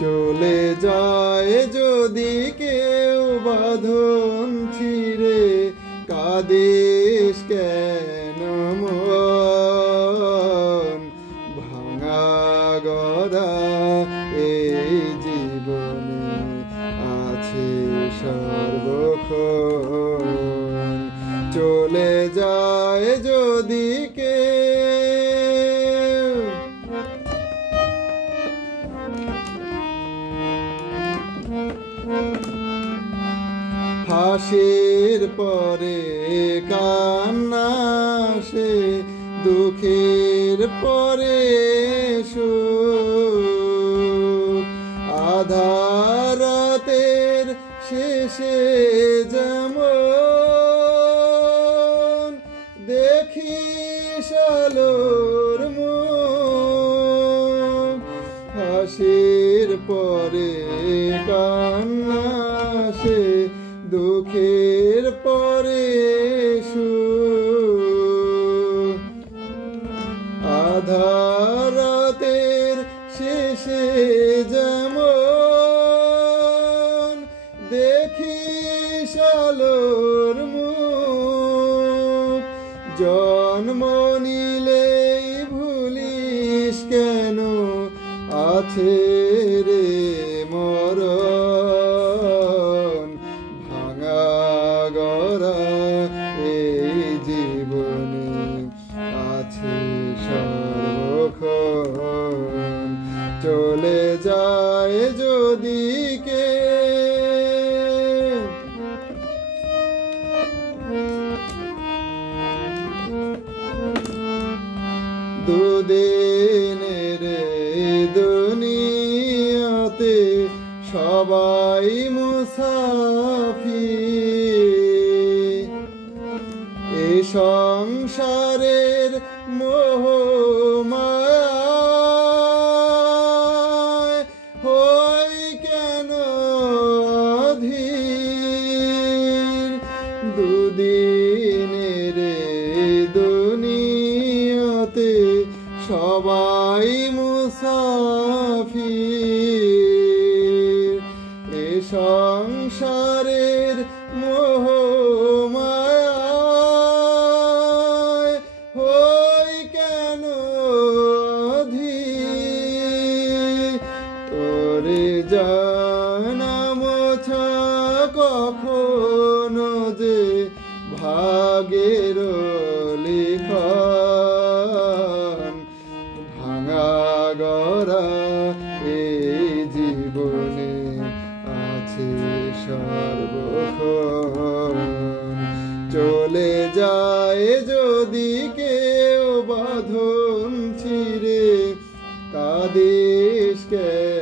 চলে যায় যদি কেউ বাঁধন ছিঁড়ে, কাঁদিস কেন মন? ভাঙা গড়া এই জীবনে আছে সর্বক্ষণ। চলে যায় যদি কেউ, হাসির পরে কান্না সে, দুঃখের পরে সুখ। আধার রাতের শেষে যেমন দেখিস আলোর মুখ, হাসির পরে কান্না সে, দুঃখের পরে সুখ। আধার রাতের শেষে যেমন দেখিস আলোর মুখ, জন্ম নিলেই ভুলিস কেন আছে রে মরণ। ভাঙা গড়া এই জীবনে আছে সর্বক্ষণ। চলে যায় যদি কেউ, দুদিনের দুনিয়াতে সবাই মুসাফির, এ সংসারের মোহমায় হই কেন অধীর। দুদিনের দুনিয়াতে সবাই মুসাফির, এ সংসারের মোহমায় হই কেন অধীর। তোরে জানা মোছা কখনো যে ভাগের লিখন। ভাঙা গড়া এই জীবনে আছে সর্বক্ষণ। চলে যায় যদি কেউ বাঁধন ছিঁড়ে, কাঁদিস কেন